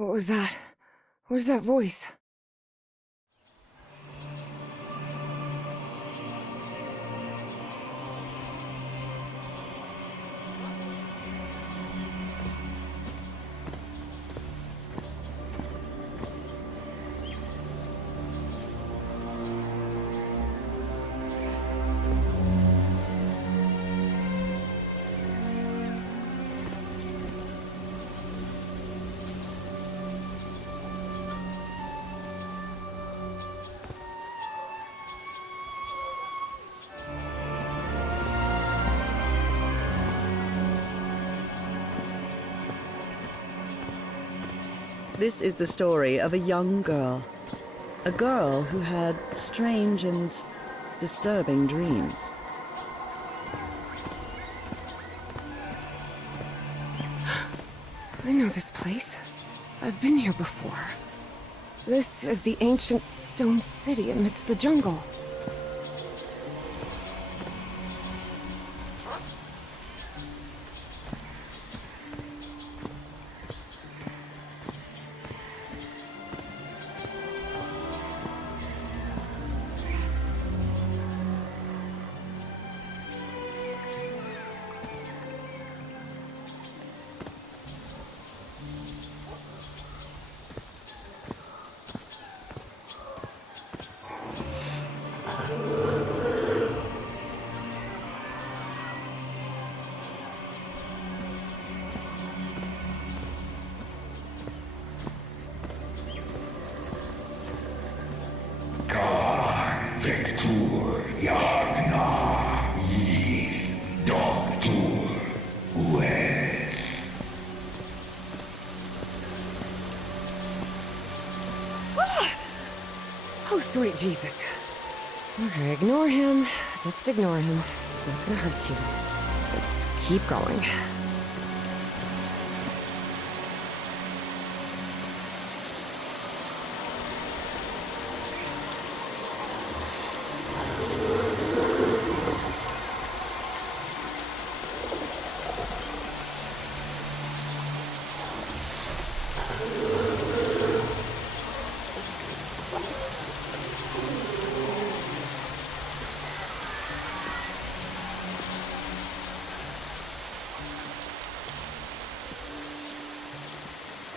What was that? Where's that voice? This is the story of a young girl. A girl who had strange and disturbing dreams. I know this place. I've been here before. This is the ancient stone city amidst the jungle. Vector Yagna Yi Doctor Wes. Oh, sweet Jesus. Okay, ignore him. Just ignore him. He's not gonna hurt you. Just keep going.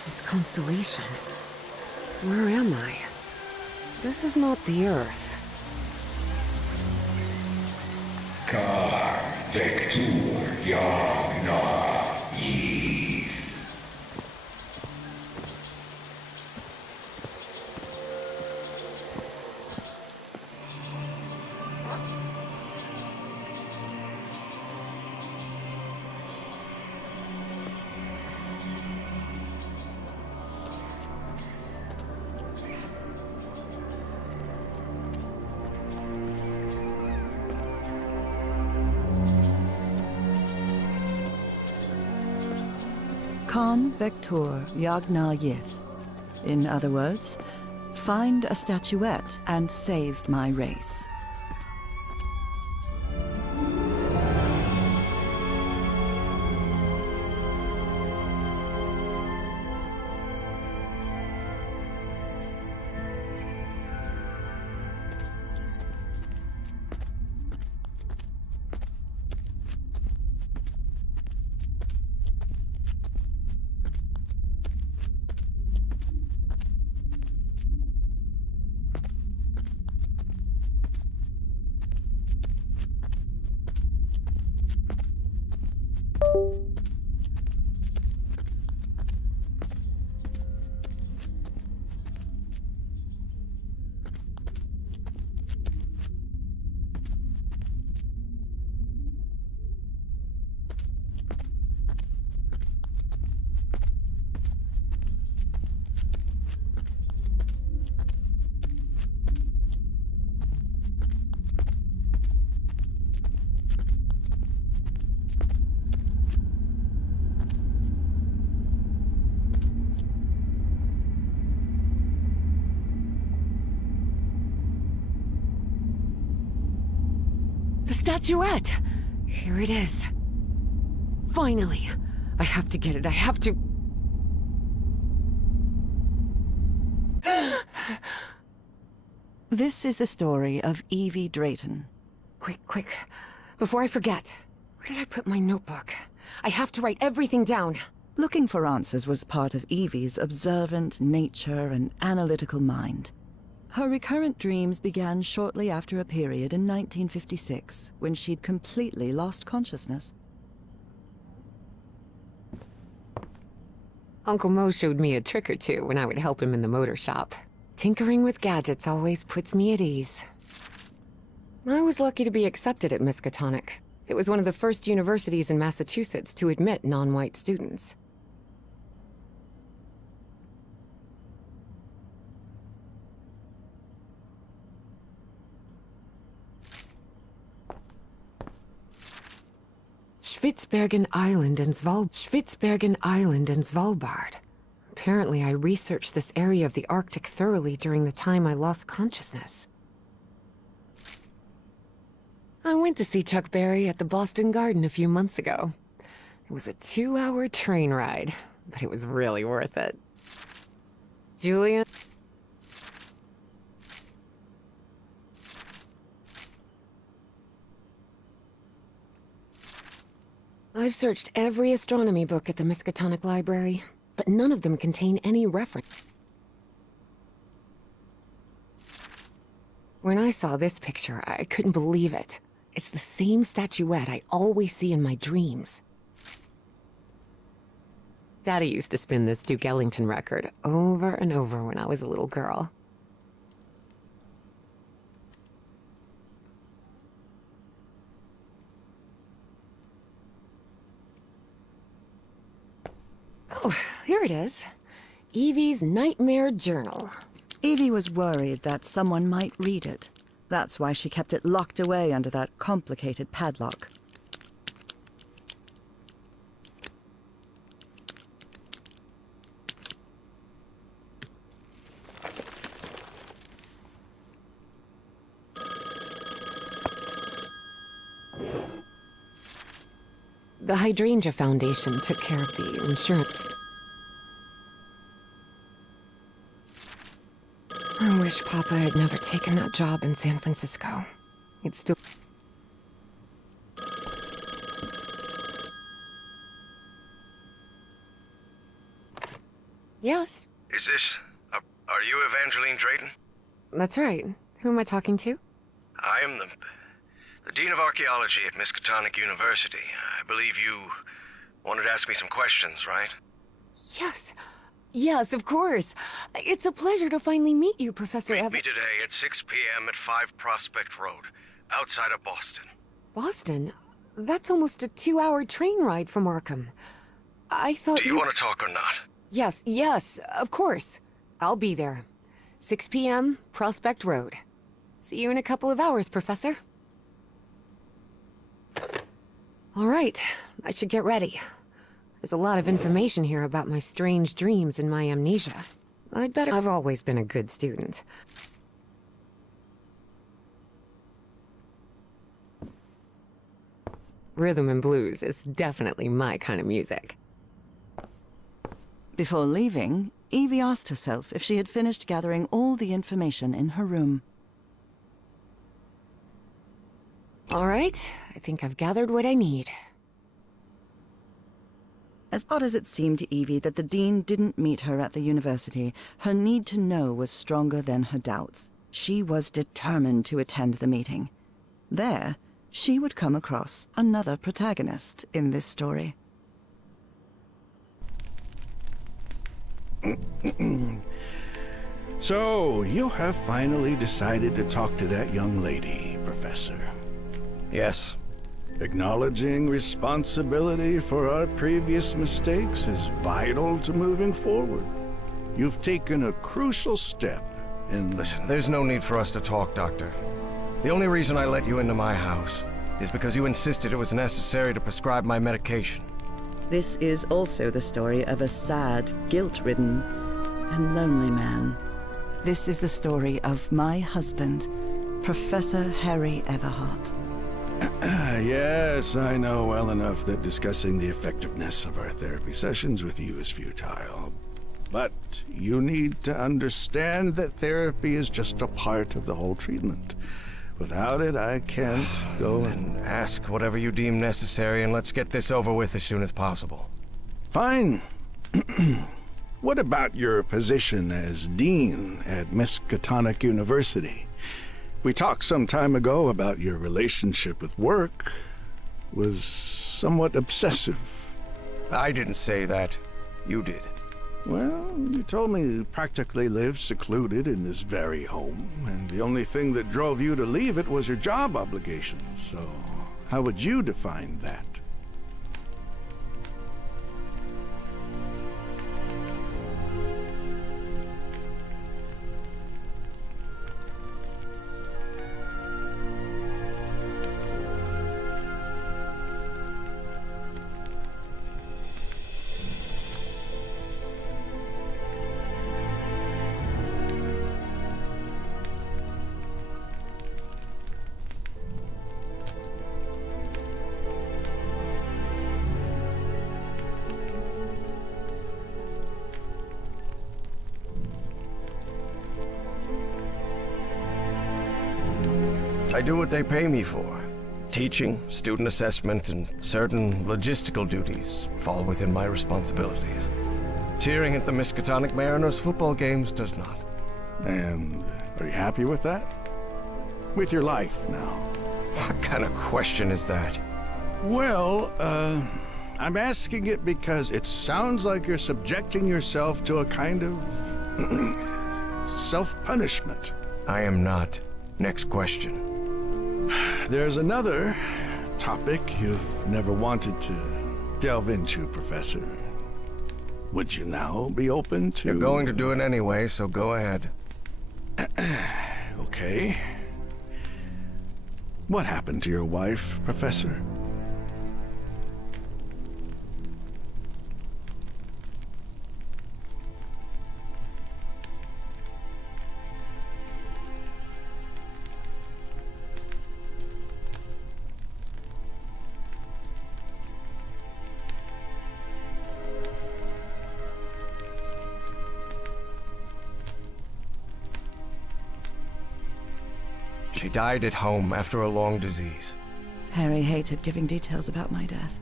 This constellation. Where am I? This is not the Earth. Car Vector Yagna Yi. Khan Vector Yagna Yith. In other words, find a statuette and save my race. The statuette! Here it is. Finally! I have to get it, I have to... This is the story of Evie Drayton. Quick, quick. Before I forget. Where did I put my notebook? I have to write everything down. Looking for answers was part of Evie's observant nature and analytical mind. Her recurrent dreams began shortly after a period in 1956, when she'd completely lost consciousness. Uncle Mo showed me a trick or two when I would help him in the motor shop. Tinkering with gadgets always puts me at ease. I was lucky to be accepted at Miskatonic. It was one of the first universities in Massachusetts to admit non-white students. Spitsbergen Island and Svalbard. Apparently, I researched this area of the Arctic thoroughly during the time I lost consciousness. I went to see Chuck Berry at the Boston Garden a few months ago. It was a 2-hour train ride, but it was really worth it. Julian? I've searched every astronomy book at the Miskatonic Library, but none of them contain any reference. When I saw this picture, I couldn't believe it. It's the same statuette I always see in my dreams. Daddy used to spin this Duke Ellington record over and over when I was a little girl. Oh, here it is. Evie's Nightmare Journal. Evie was worried that someone might read it. That's why she kept it locked away under that complicated padlock. The Hydrangea Foundation took care of the insurance. I wish Papa had never taken that job in San Francisco. It's still... Yes, Is this... are you Evangeline Drayton? that's right. Who am I talking to? I am the Dean of Archaeology at Miskatonic University. I believe you wanted to ask me some questions, right? Yes. Yes, of course. It's a pleasure to finally meet you, Professor Meet Evan. me today at 6 p.m. at 5 Prospect Road, outside of Boston. Boston? That's almost a 2-hour train ride from Arkham. I thought Do you want to talk or not? Yes, of course. I'll be there. 6 p.m., Prospect Road. See you in a couple of hours, Professor. All right, I should get ready. There's a lot of information here about my strange dreams and my amnesia. I've always been a good student. Rhythm and blues is definitely my kind of music. Before leaving, Evie asked herself if she had finished gathering all the information in her room. All right, I think I've gathered what I need. As odd as it seemed to Evie that the Dean didn't meet her at the university, her need to know was stronger than her doubts. She was determined to attend the meeting. There, she would come across another protagonist in this story. So, you have finally decided to talk to that young lady, Professor. Yes. Acknowledging responsibility for our previous mistakes is vital to moving forward. You've taken a crucial step in... Listen, there's no need for us to talk, Doctor. The only reason I let you into my house is because you insisted it was necessary to prescribe my medication. This is also the story of a sad, guilt-ridden, and lonely man. This is the story of my husband, Professor Harry Everhart. Yes, I know well enough that discussing the effectiveness of our therapy sessions with you is futile. But you need to understand that therapy is just a part of the whole treatment. Without it, I can't go and... Ask whatever you deem necessary, and let's get this over with as soon as possible. Fine. What about your position as dean at Miskatonic University? We talked some time ago about your relationship with work. Was somewhat obsessive. I didn't say that. You did. Well, you told me you practically lived secluded in this very home, and the only thing that drove you to leave it was your job obligations. So, how would you define that? I do what they pay me for. Teaching, student assessment, and certain logistical duties fall within my responsibilities. Cheering at the Miskatonic Mariners football games does not. And are you happy with that? With your life now? What kind of question is that? Well, I'm asking it because it sounds like you're subjecting yourself to a kind of self-punishment. I am not. Next question. There's another topic you've never wanted to delve into, Professor. Would you now be open to... You're going to do it anyway, so go ahead. Okay. What happened to your wife, Professor? She died at home after a long disease. Harry hated giving details about my death.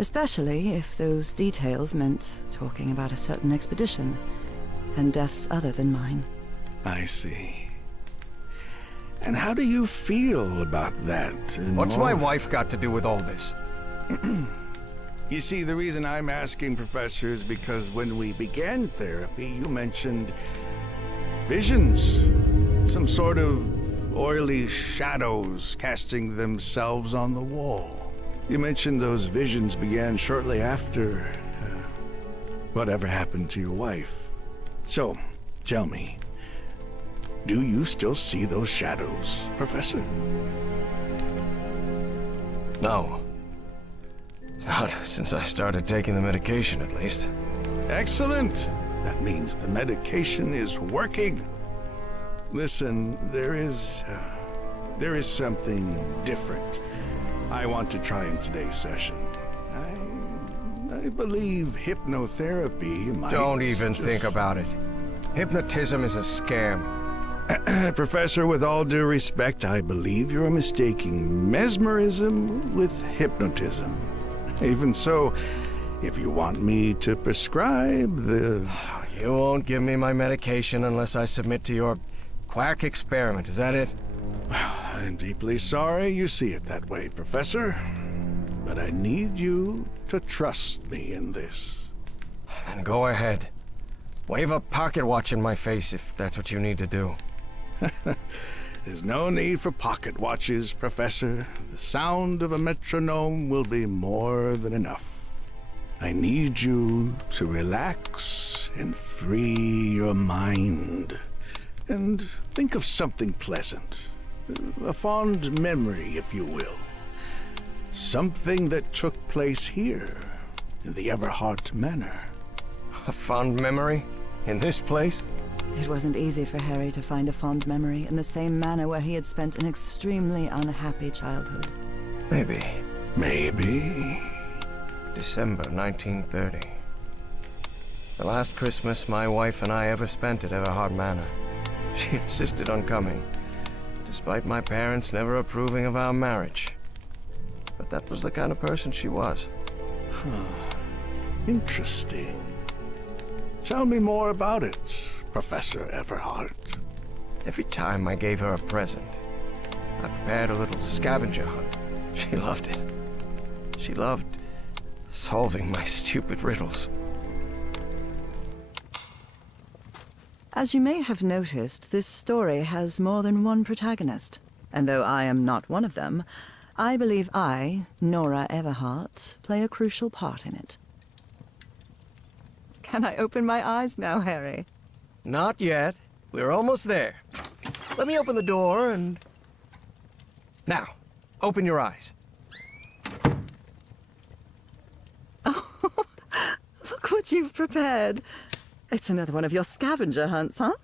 Especially if those details meant talking about a certain expedition, and deaths other than mine. I see. And how do you feel about that? What's my wife got to do with all this? You see, the reason I'm asking, Professor, is because when we began therapy, you mentioned visions. Some sort of oily shadows casting themselves on the wall. You mentioned those visions began shortly after whatever happened to your wife. So, tell me, do you still see those shadows, Professor? No. Not since I started taking the medication, at least. Excellent! That means the medication is working. Listen, there is something different I want to try in today's session. I believe hypnotherapy might... Don't even think about it. Hypnotism is a scam. Professor, with all due respect, I believe you're mistaking mesmerism with hypnotism. Even so, if you want me to prescribe the... You won't give me my medication unless I submit to your quack experiment, is that it? I'm deeply sorry you see it that way, Professor. But I need you to trust me in this. Then go ahead. Wave a pocket watch in my face if that's what you need to do. There's no need for pocket watches, Professor. The sound of a metronome will be more than enough. I need you to relax and free your mind. And think of something pleasant. A fond memory, if you will. Something that took place here, in the Everhart Manor. A fond memory? In this place? It wasn't easy for Harry to find a fond memory in the same manor where he had spent an extremely unhappy childhood. Maybe. Maybe. December 1930. The last Christmas my wife and I ever spent at Everhard Manor. She insisted on coming, despite my parents never approving of our marriage. But that was the kind of person she was. Interesting. Tell me more about it, Professor Everhard. Every time I gave her a present, I prepared a little scavenger hunt. She loved it. She loved solving my stupid riddles. As you may have noticed, this story has more than one protagonist. And though I am not one of them, I believe I, Nora Everhart, play a crucial part in it. Can I open my eyes now, Harry? Not yet. We're almost there. Let me open the door and... Now, open your eyes. Look what you've prepared. It's another one of your scavenger hunts, huh?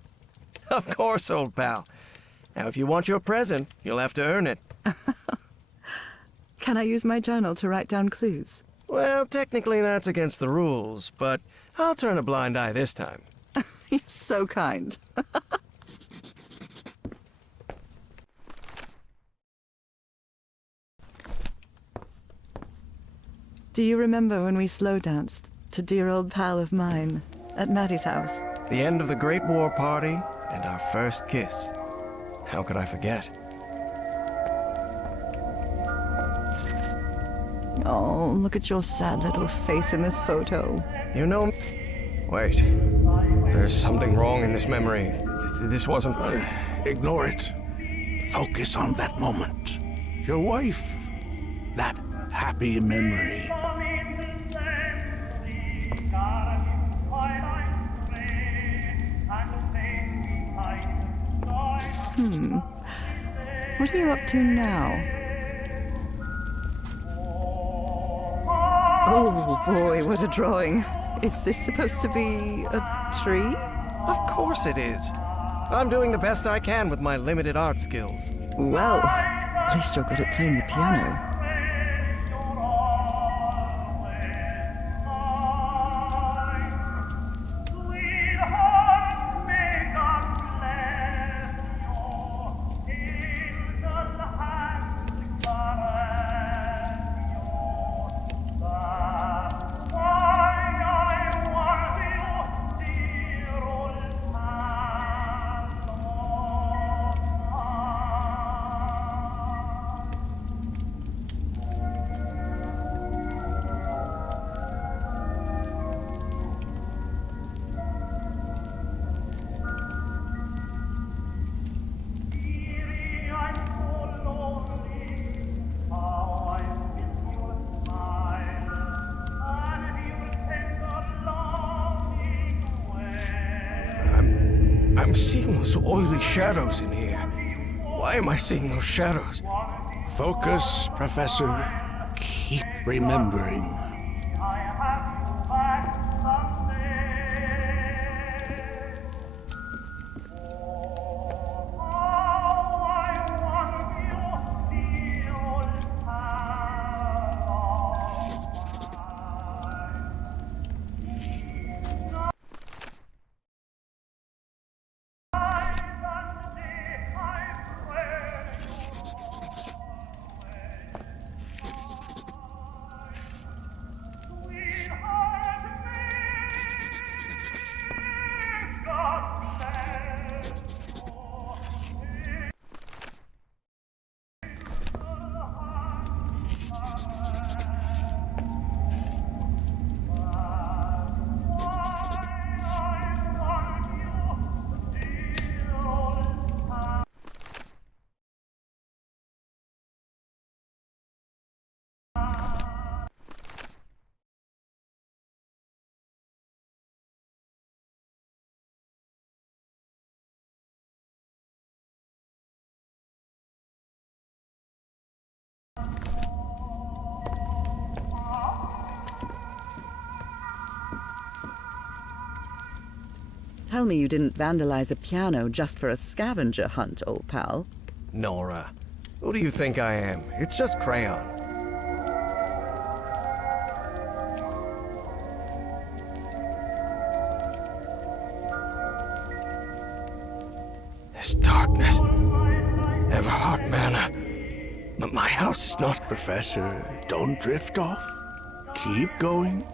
Of course, old pal. Now, if you want your present, you'll have to earn it. Can I use my journal to write down clues? Well, technically that's against the rules, but I'll turn a blind eye this time. You're so kind. Do you remember when we slow danced to Dear Old Pal of Mine at Maddie's house? The end of the Great War Party and our first kiss. How could I forget? Oh, look at your sad little face in this photo. You know... Wait. There's something wrong in this memory. This wasn't... Ignore it. Focus on that moment. Your wife. That happy memory. What are you up to now? Oh boy, what a drawing. Is this supposed to be a tree? Of course it is. I'm doing the best I can with my limited art skills. Well, at least you're good at playing the piano. I'm seeing those oily shadows in here. Why am I seeing those shadows? Focus, Professor. Keep remembering. Tell me you didn't vandalize a piano just for a scavenger hunt, old pal. Nora, who do you think I am? It's just crayon. This darkness. Everhart Manor. But my house is not... Professor, don't drift off. Keep going.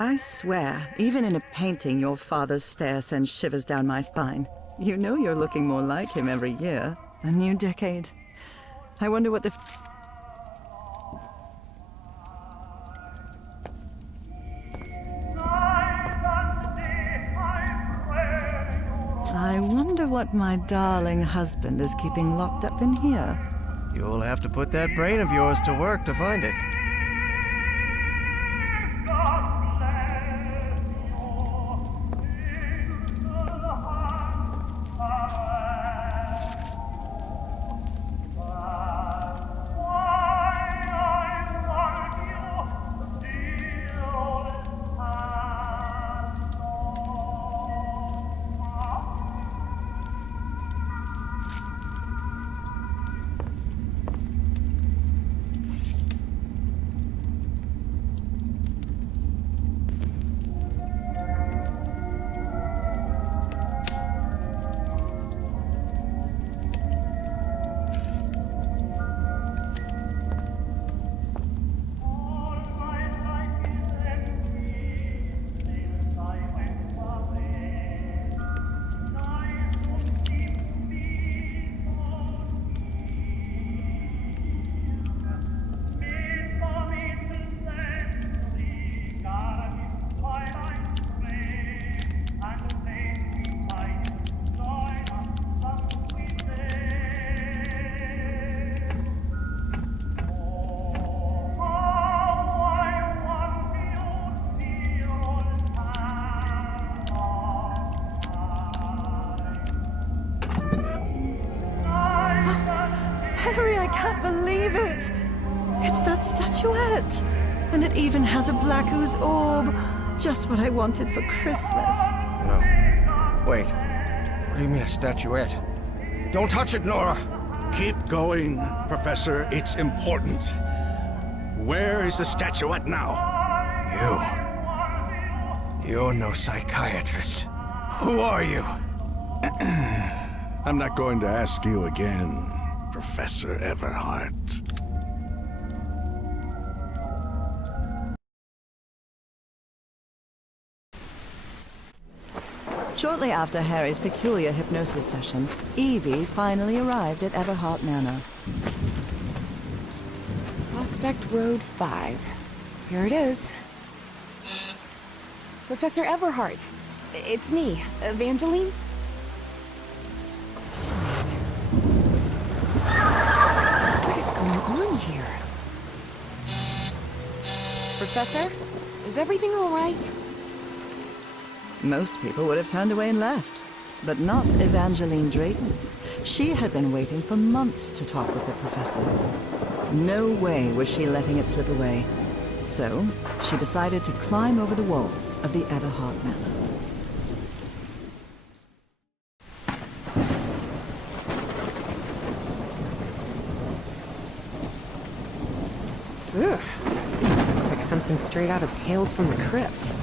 I swear, even in a painting, your father's stare sends shivers down my spine. You know you're looking more like him every year. A new decade. I wonder what the... I wonder what my darling husband is keeping locked up in here. You'll have to put that brain of yours to work to find it. Harry, I can't believe it! It's that statuette! And it even has a black ooze orb. Just what I wanted for Christmas. No. Wait. What do you mean a statuette? Don't touch it, Nora! Keep going, Professor. It's important. Where is the statuette now? You're no psychiatrist. Who are you? I'm not going to ask you again, Professor Everhart. Shortly after Harry's peculiar hypnosis session, Evie finally arrived at Everhart Manor. Prospect Road 5. Here it is. Professor Everhart. It's me, Evangeline. What is going on here? Professor, is everything all right? Most people would have turned away and left, but not Evangeline Drayton. She had been waiting for months to talk with the professor. No way was she letting it slip away. So, she decided to climb over the walls of the Everhart Manor. Ugh. This looks like something straight out of Tales from the Crypt.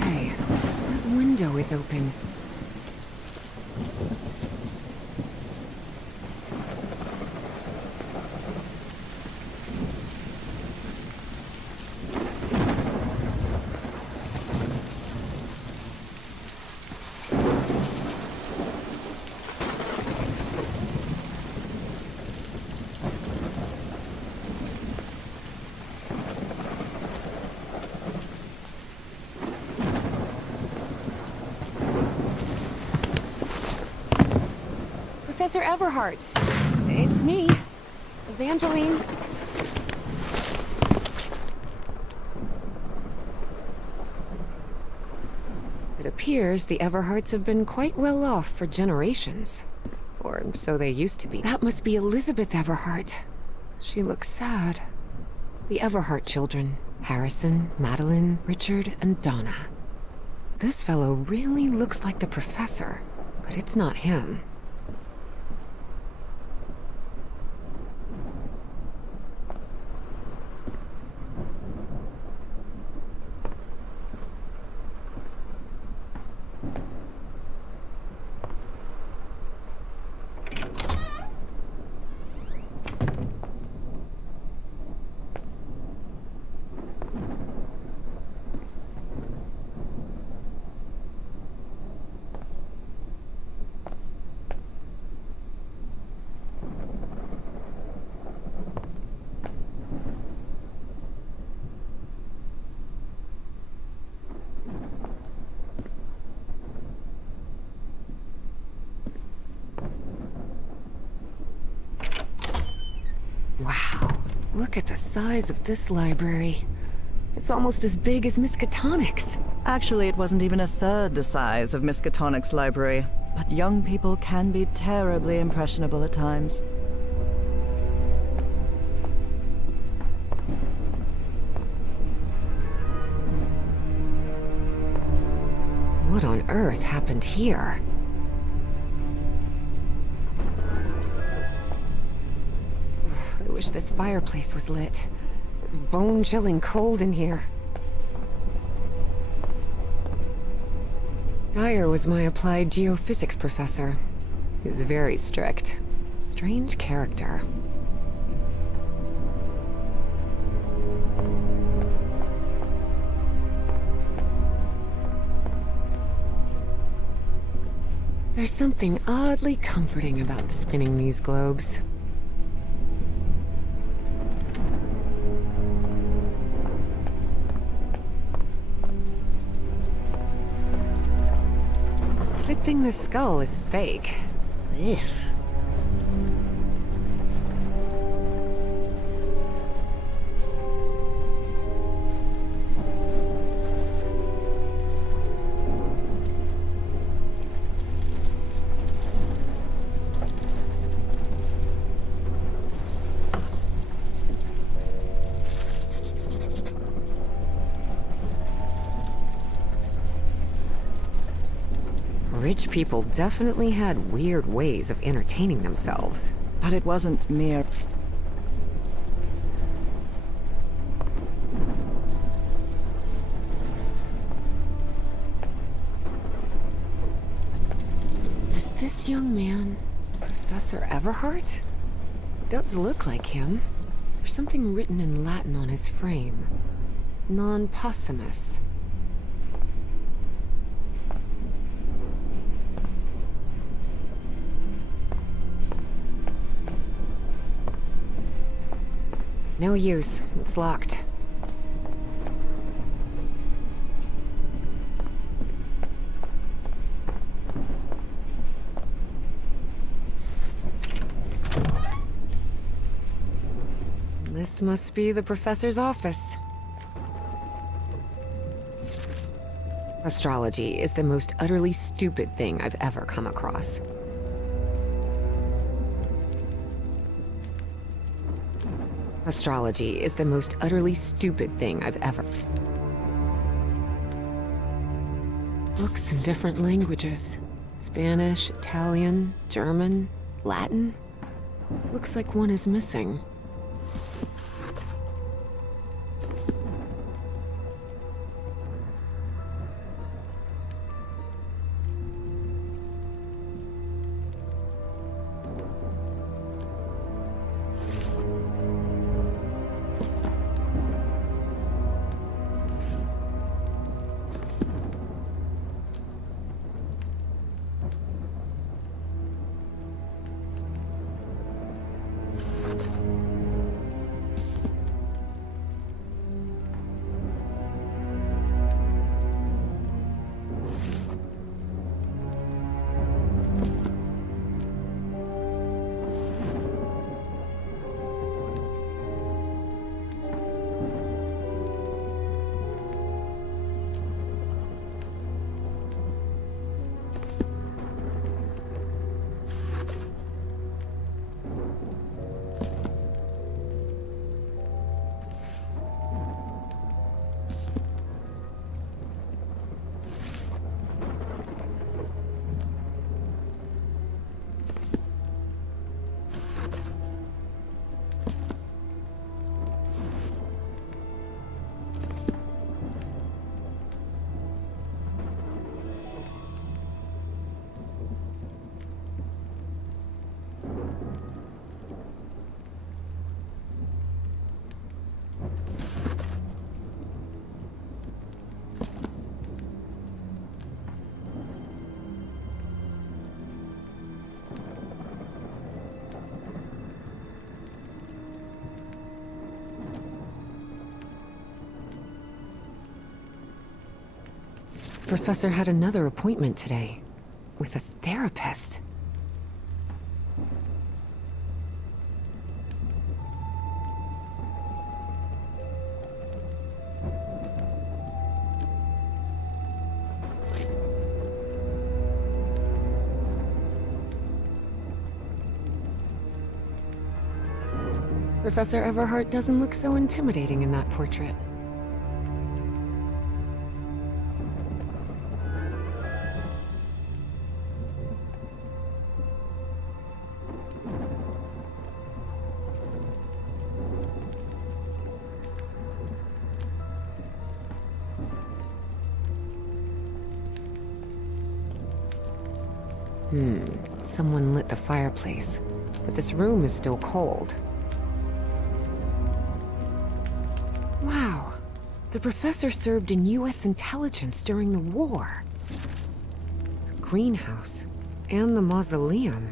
Hey, that window is open. Professor Everhart. It's me, Evangeline. It appears the Everharts have been quite well off for generations. Or so they used to be. That must be Elizabeth Everhart. She looks sad. The Everhart children, Harrison, Madeline, Richard, and Donna. This fellow really looks like the professor, but it's not him. Look at the size of this library. It's almost as big as Miskatonic's. Actually, it wasn't even a third the size of Miskatonic's library, but young people can be terribly impressionable at times. What on earth happened here? I wish this fireplace was lit. It's bone-chilling cold in here. Dyer was my applied geophysics professor. He was very strict. Strange character. There's something oddly comforting about spinning these globes. Good thing the skull is fake. Ugh. Rich people definitely had weird ways of entertaining themselves. But it wasn't mere... Is this young man Professor Everhart? It does look like him. There's something written in Latin on his frame. Non possumus. No use. It's locked. This must be the professor's office. Astrology is the most utterly stupid thing I've ever come across. Astrology is the most utterly stupid thing I've ever... Books in different languages. Spanish, Italian, German, Latin. Looks like one is missing. Professor had another appointment today. With a therapist. Professor Everhart doesn't look so intimidating in that portrait. Someone lit the fireplace, but this room is still cold. Wow, the professor served in US intelligence during the war. The greenhouse and the mausoleum.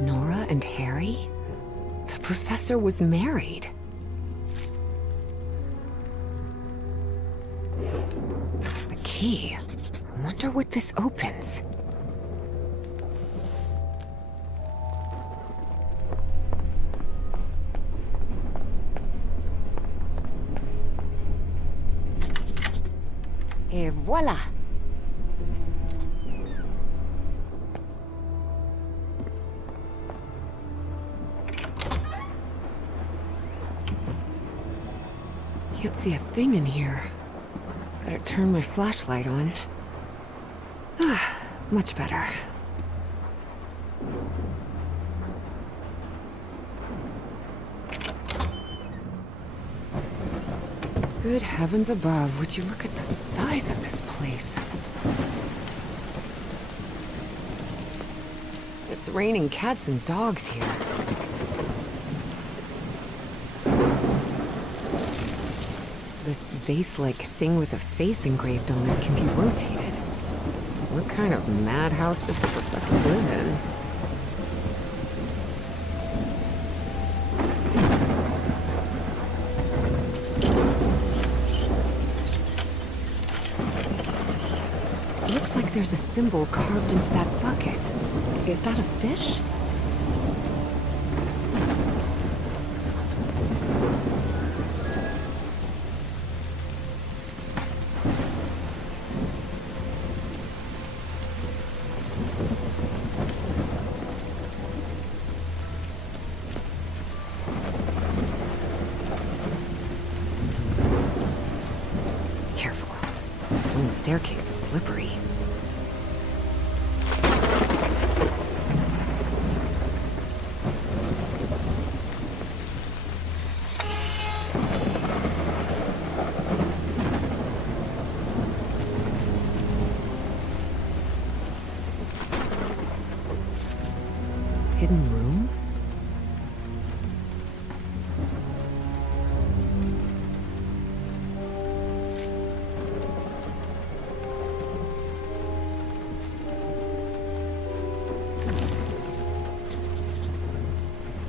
Nora and Harry? The professor was married. A key. I wonder what this opens. Et voila! Can't see a thing in here. Better turn my flashlight on. Ah, much better. Good heavens above, would you look at the size of this place? It's raining cats and dogs here. This vase-like thing with a face engraved on it can be rotated. What kind of madhouse does the professor live in? Looks like there's a symbol carved into that bucket. Is that a fish? Careful. The stone staircase is slippery. Hidden room?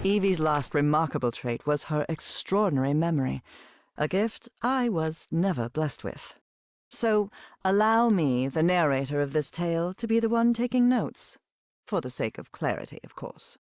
Evie's last remarkable trait was her extraordinary memory, a gift I was never blessed with. So allow me, the narrator of this tale, to be the one taking notes. For the sake of clarity, of course.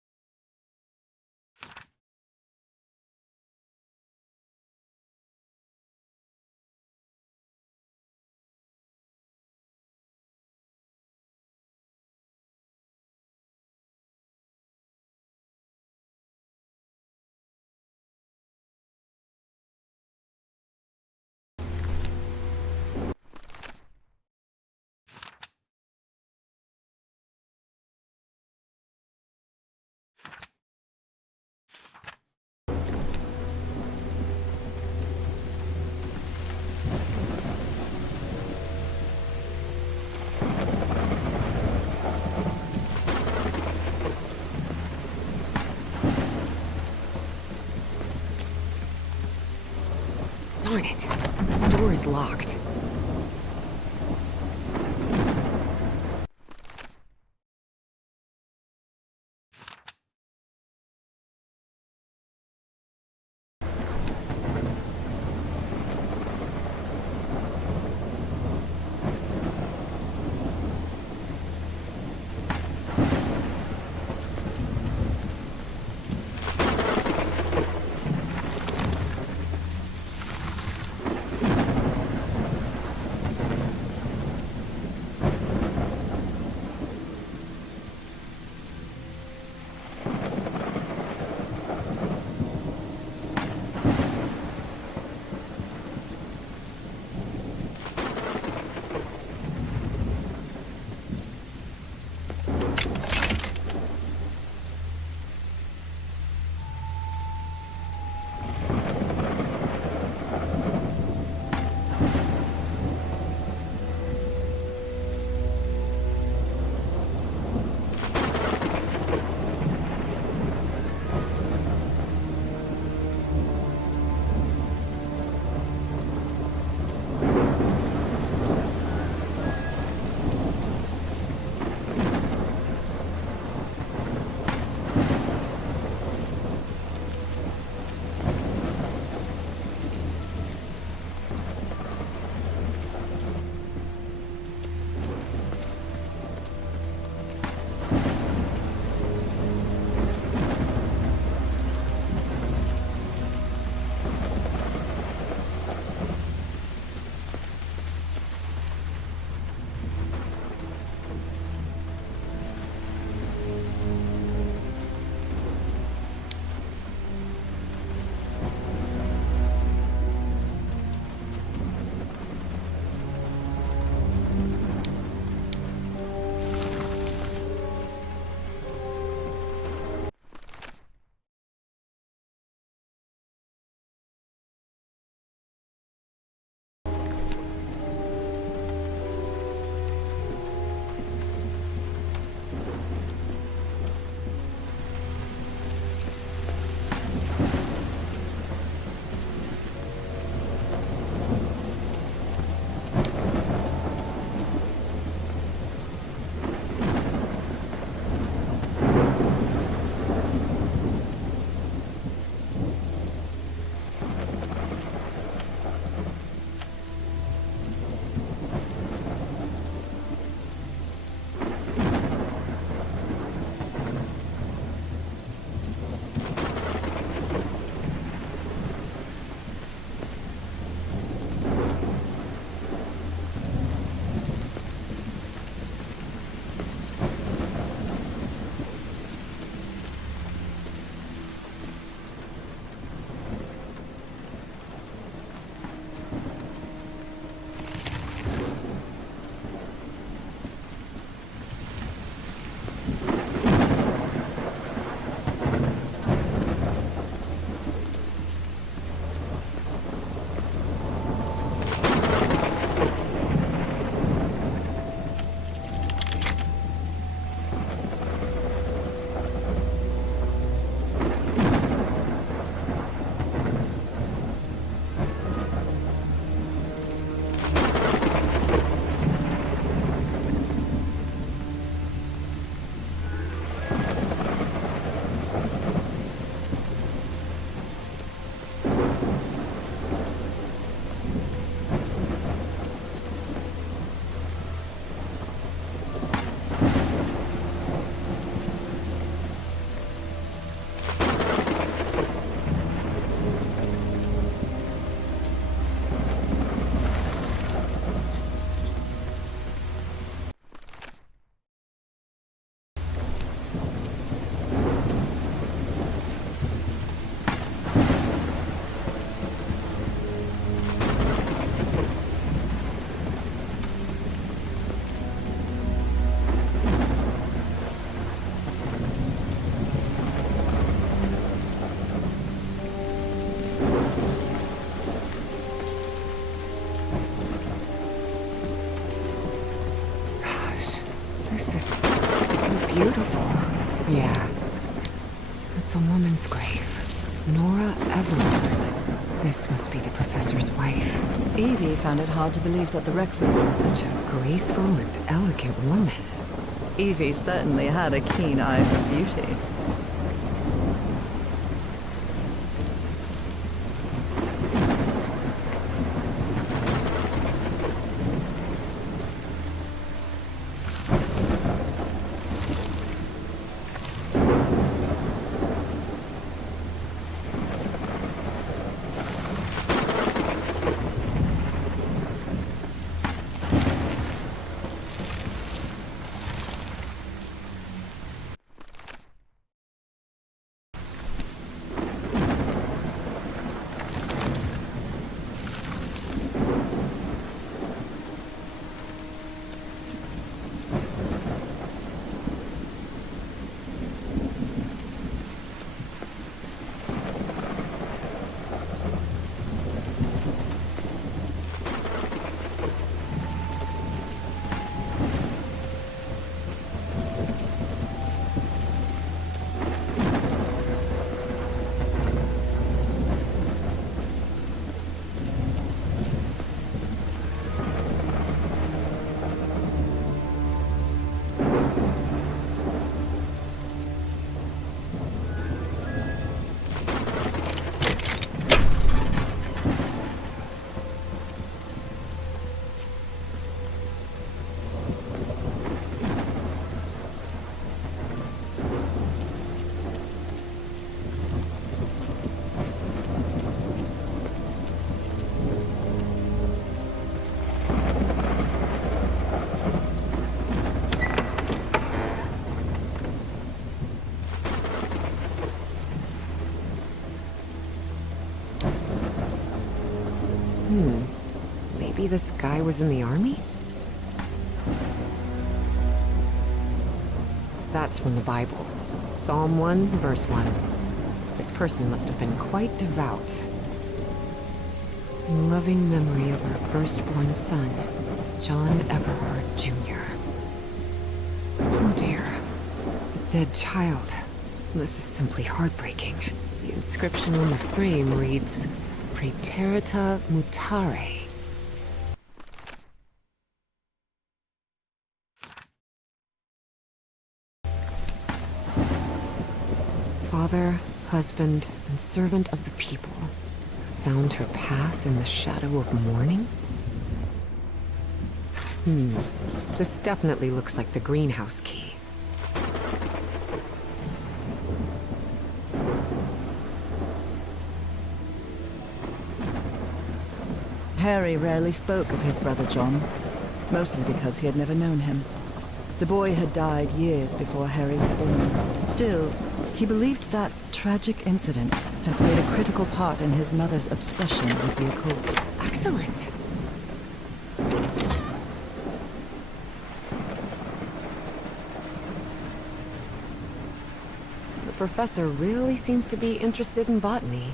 Darn it. This door is locked. This is so beautiful. Yeah. It's a woman's grave. Nora Everard. This must be the professor's wife. Evie found it hard to believe that the recluse... Such a graceful and elegant woman. Evie certainly had a keen eye for beauty. Maybe this guy was in the army? That's from the Bible. Psalm 1, verse 1. This person must have been quite devout. In loving memory of our firstborn son, John Everhard Jr. Oh dear. A dead child. This is simply heartbreaking. The inscription on the frame reads, Praeterita Mutare. Father, husband, and servant of the people, found her path in the shadow of mourning? This definitely looks like the greenhouse key. Harry rarely spoke of his brother John, mostly because he had never known him. The boy had died years before Harry was born. Still, he believed that tragic incident had played a critical part in his mother's obsession with the occult. Excellent! The professor really seems to be interested in botany.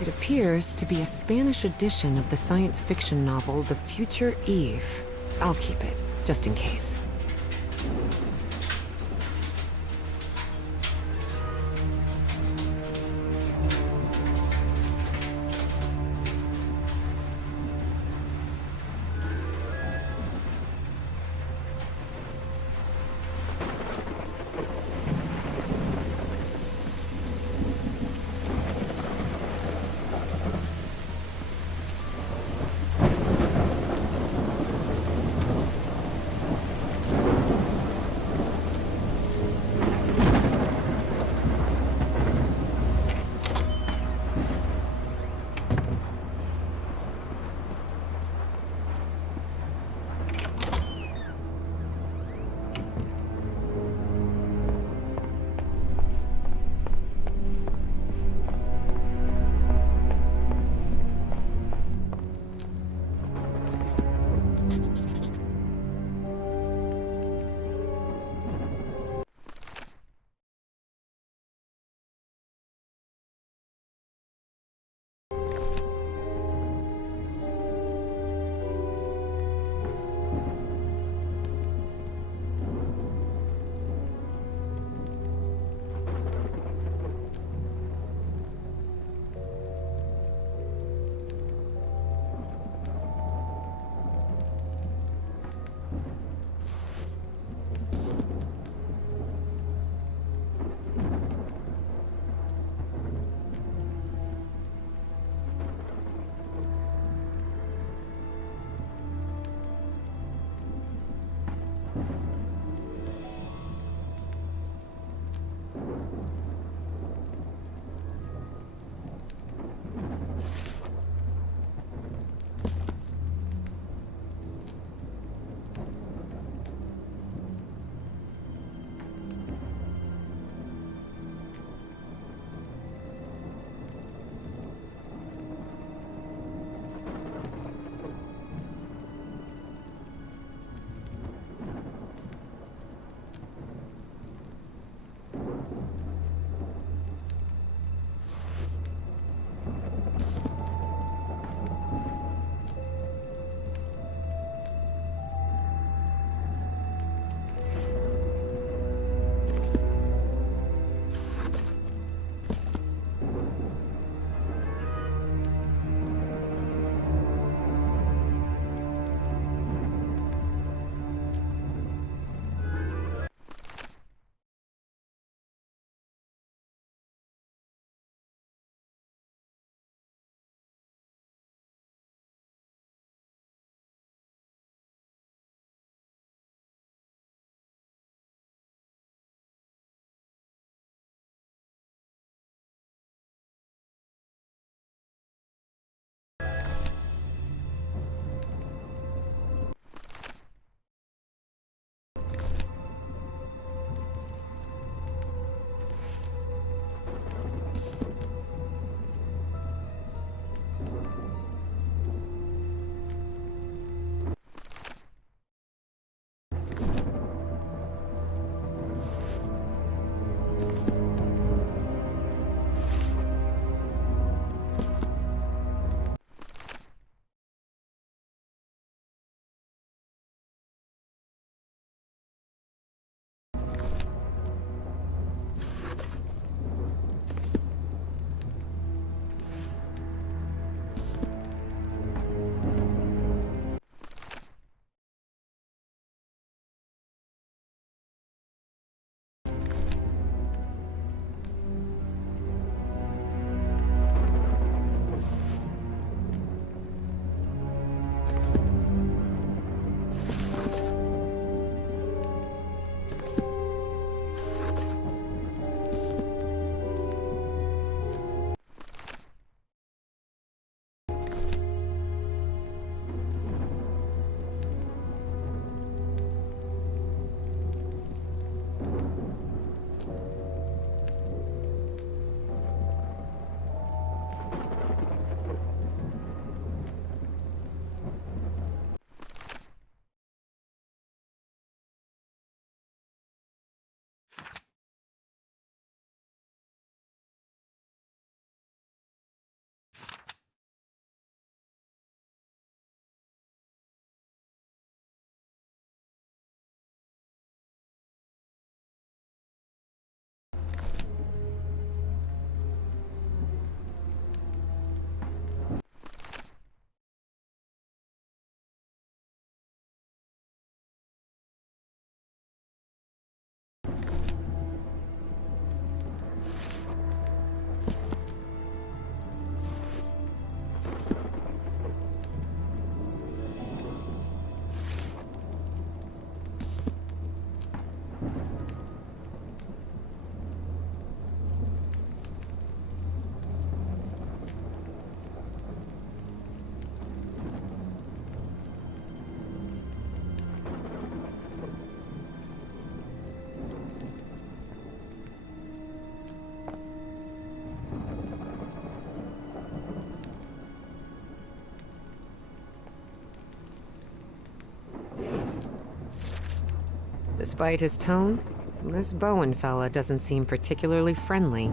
It appears to be a Spanish edition of the science fiction novel The Future Eve. I'll keep it, just in case. Despite his tone, this Bowen fella doesn't seem particularly friendly.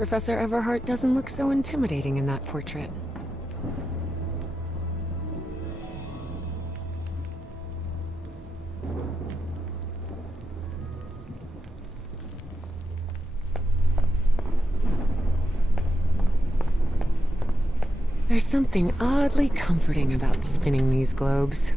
Professor Everhart doesn't look so intimidating in that portrait. There's something oddly comforting about spinning these globes.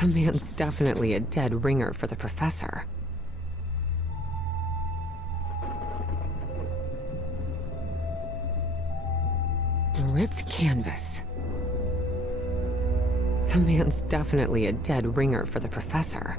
The man's definitely a dead ringer for the professor. Ripped canvas. The man's definitely a dead ringer for the professor.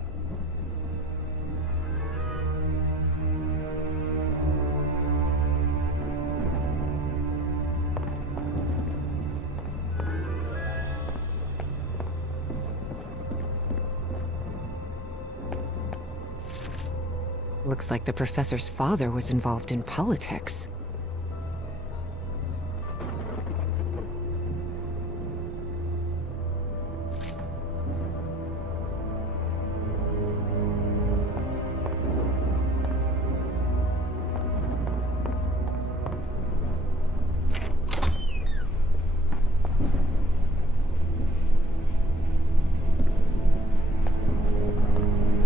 Looks like the professor's father was involved in politics.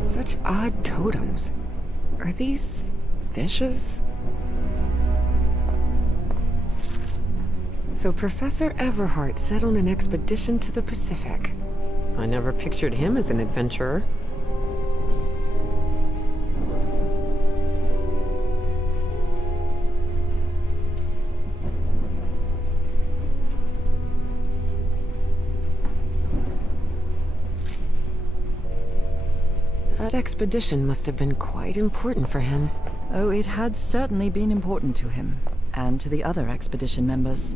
Such odd totems. Are these fishes? So Professor Everhart set on an expedition to the Pacific. I never pictured him as an adventurer. That expedition must have been quite important for him. Oh, it had certainly been important to him, and to the other expedition members.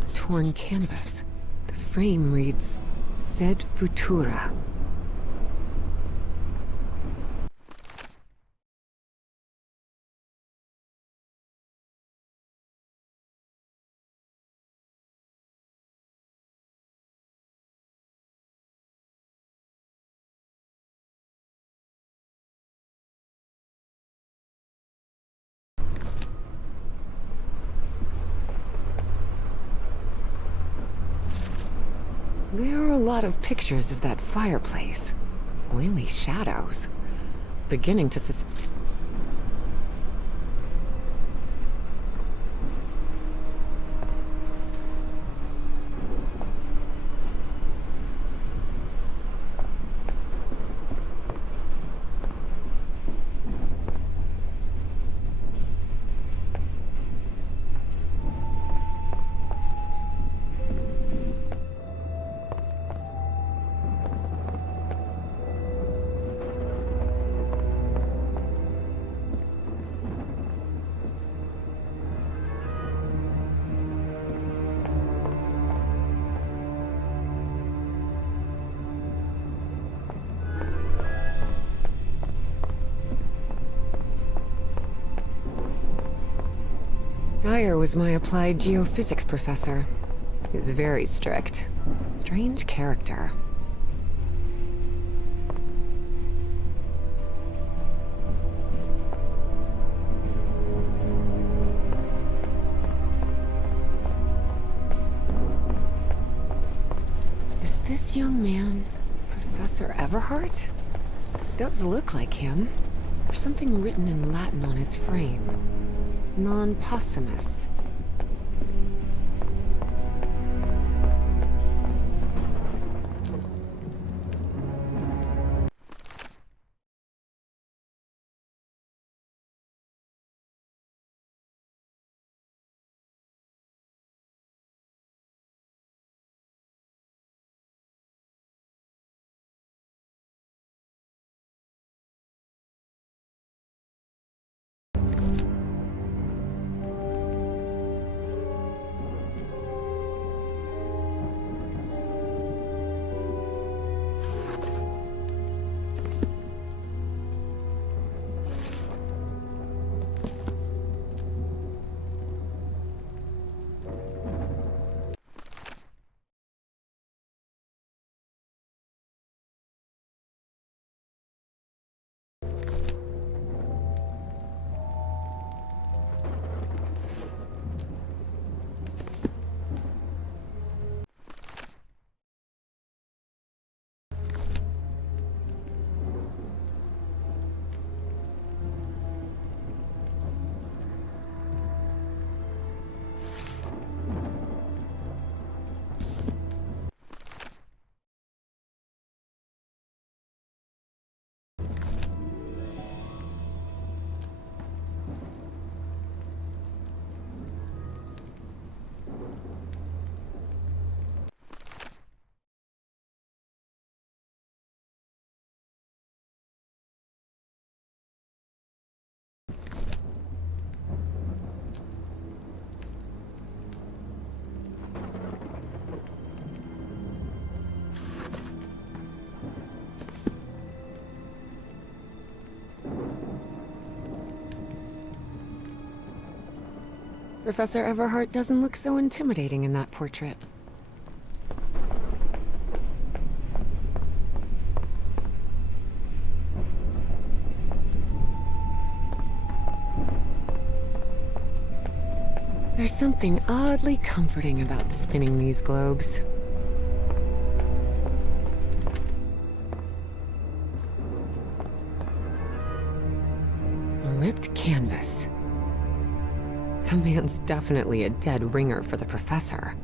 A torn canvas. The frame reads, Sed Futura. There are a lot of pictures of that fireplace. Oily shadows. Beginning to suspect. Dyer was my applied geophysics professor. He was very strict. Strange character. Is this young man Professor Everhart? Does look like him. There's something written in Latin on his frame. Non possumus. Professor Everhart doesn't look so intimidating in that portrait. There's something oddly comforting about spinning these globes. A ripped canvas. The man's definitely a dead ringer for the professor.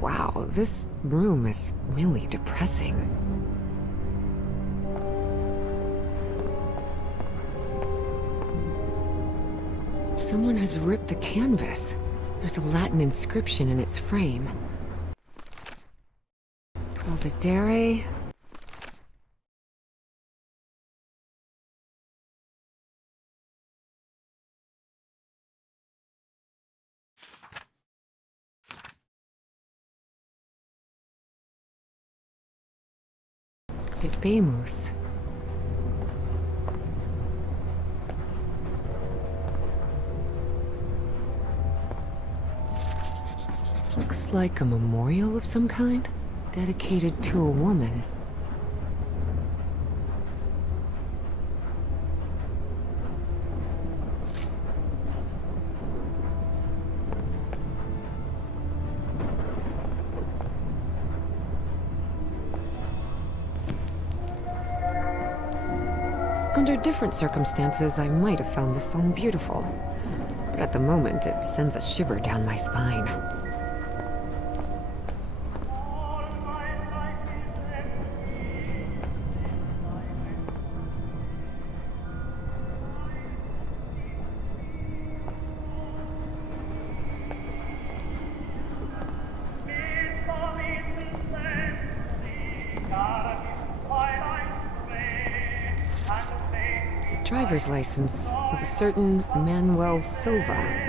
Wow, this room is really depressing. Someone has ripped the canvas. There's a Latin inscription in its frame. Providere. Debemus. Looks like a memorial of some kind, dedicated to a woman. Under different circumstances, I might have found this song beautiful. But at the moment, it sends a shiver down my spine. Driver's license of a certain Manuel Silva.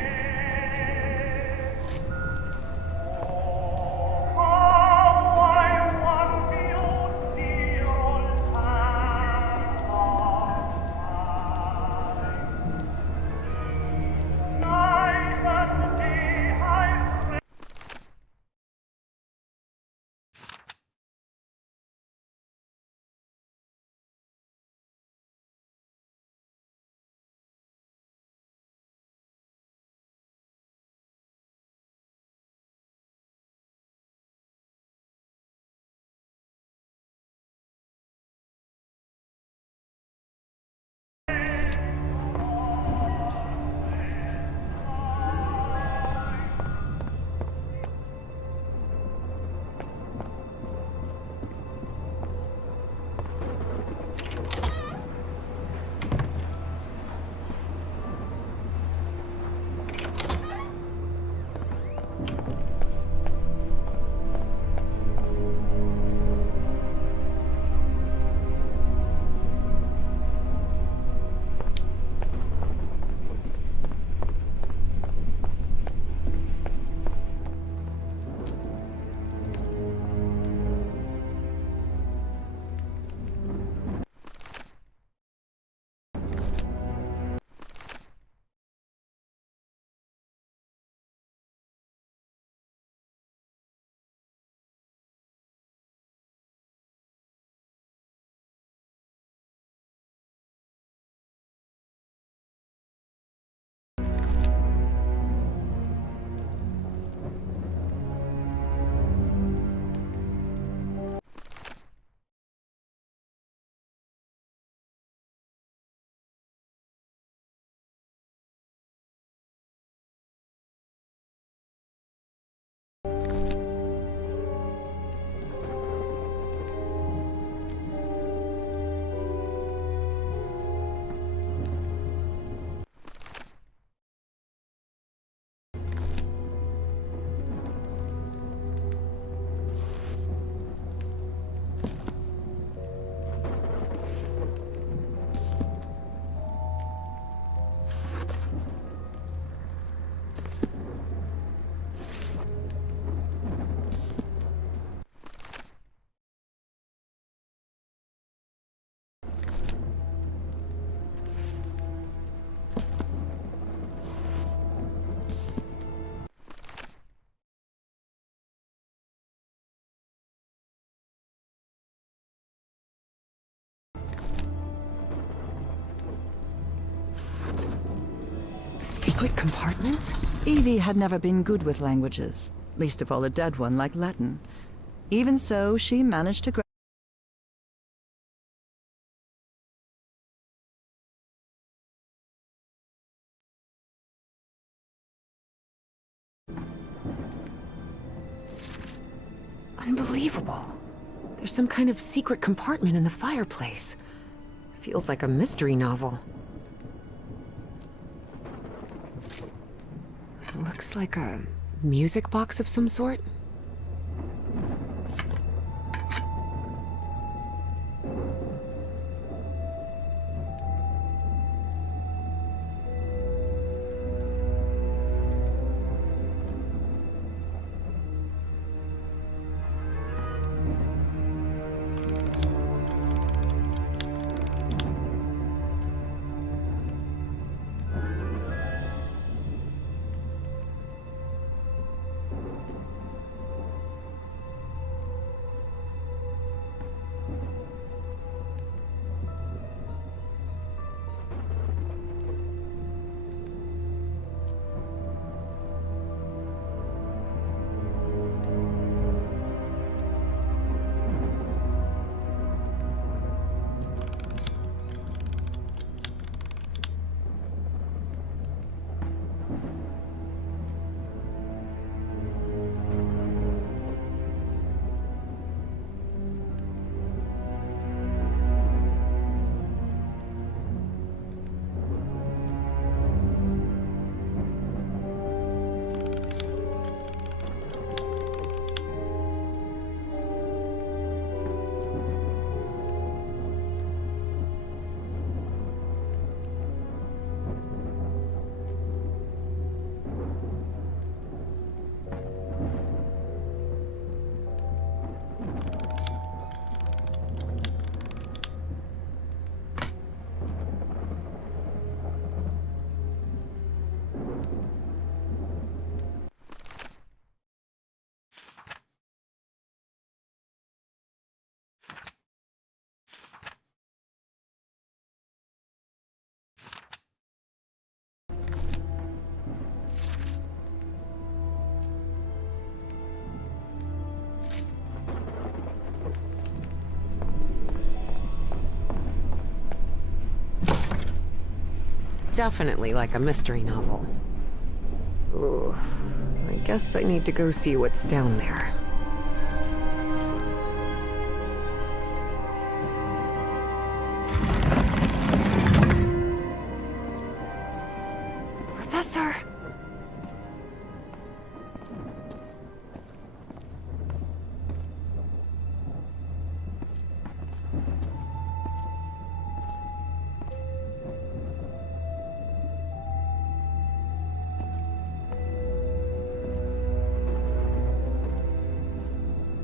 secret compartment? Evie had never been good with languages, least of all a dead one like Latin. Even so, she managed to Unbelievable. There's some kind of secret compartment in the fireplace. Feels like a mystery novel. Looks like a music box of some sort. Definitely like a mystery novel. Ooh, I guess I need to go see what's down there. Professor!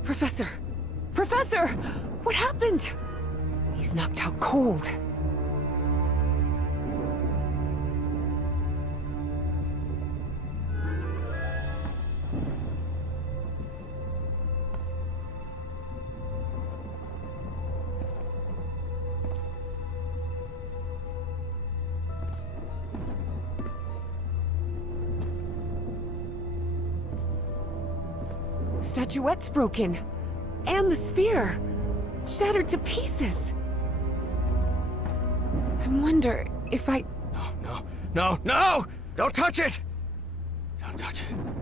Professor! Professor! What happened? He's knocked out cold. The statuette's broken. And the sphere. Shattered to pieces. I wonder if I... No! Don't touch it! Don't touch it.